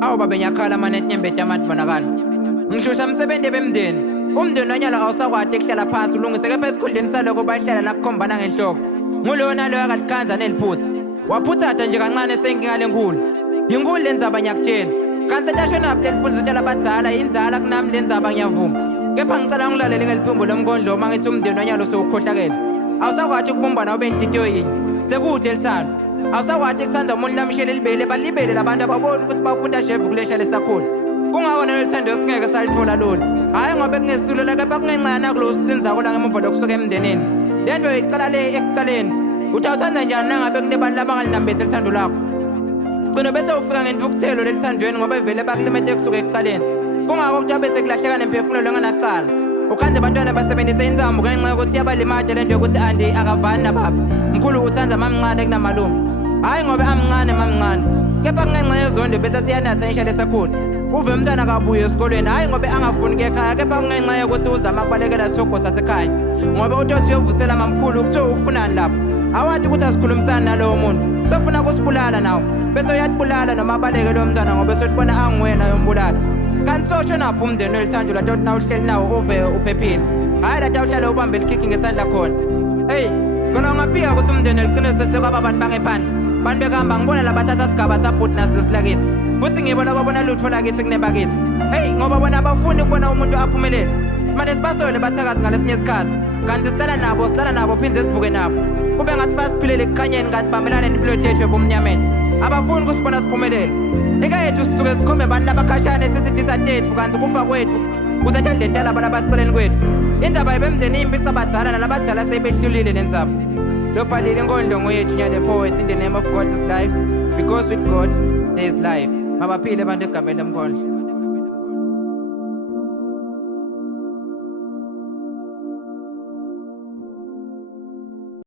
Awu babe ngiyakhala manje enyembeti yamadibonakala. Ngishusha msebenzi bemndeni. Umndeni wanyalo awusakwadi ekuhlala phansi ulungise kepha esikhundleni saloko bayihlala nakukhombana ngenhloko. Ngulona loyo akalikhanza neliphutha. Waphuthatha nje kancane senkinga lenkulu. Yinkulu lenzaba ngiyakutshela. Kanti setashonaphi lenifundisa utshela abadala inzala kunami lenzaba ngiyavuma. Kepha ngicela ngilalele ngeliphimbo lomkondlo uma ngithi umndeni wanyalo sowukhohlakele. Awusakwadi ukubumbana ube inhlitiyo yinye. Sekude lithandwa. Awusakwadi kuthanda umuntu lamshele libele balibele labantu ababona ukuthi bafunda chef kulesha lesakhula. Kungawona lelithando singeke salithola lolu. Hayi ngoba kungesilo kepha kungencane kulo sizinza kola ngemuva lokusuka emndenini. Lento iqala le ekuqaleni. Uthawuthanda njani nangabe kunebantu labangalinambezi lithando lakho? Sigcina bese ufika ngentukuthelo lelithandweni ngoba ivele bakulimete kusuka ekuqaleni. Kungako kuthiwa bese kulahleka nemphefumulo enganaqala. Ukhanda abantwana basebenzisa inzamo ngenxa yokuthi yabalimade lento yokuthi andi akavani nababa. Mkhulu uthanda mamncane kunamalume. Hayi ngoba amncane mamncane. Kepha kungenxa yezondo bese siyanatha insha lesakhula. Uve umntwana akabuye esikolweni hayi ngoba angafuni kekhaya kepha kungenxa yokuthi uzama ukubalekela isoggo sasekhaya. Ngoba utothi uyovusela mamkhulu kuthiwa ufunani lapho. Awathi ukuthi asikhulumisane nalowo muntu. Sofuna kusibulala nawo. Bese uyatibulala noma abaleke lo mntwana ngoba sotibona angiwena yombulala. Kanti sosho napho umndeni welithando lathi na uhleli nawo uve uphephile. Hayi lathi awuhlala ubambe likhiki ngesandla khona. Hey, kona ungaphika ukuthi umndeni eliqinise sekwaba abantu bangephandle. Bantu bekahamba ngibona labathatha sigaba sabhuti nasisilakithi. Futhi ngibo lababona lutho lakithi kunebakithi. Hey, ngoba bona abafuni ukubona umuntu aphumelele. Simane sibasole bathakathi ngalesinye isikhathi. Kanti sihlala nabo phindze sivuke nabo. Kube ngathi basiphilele ekukhanyeni kanti bamelane impilo yethu ebumnyameni. Abafuni kusibona siphumelele. Nika yethu sisuke sikhombe abantu labakhashane sisithitha tethu kanti kufa kwethu kusethandle intala abantu abasiceleni kwethu. Indaba yebemndeni impica abadala nalabadala sebehlulile lenzaba. Lobhalile inkondlo ngoyethu nya the poet in the name of God is life because with God there is life. Mabaphile abantu egameni lomkondlo.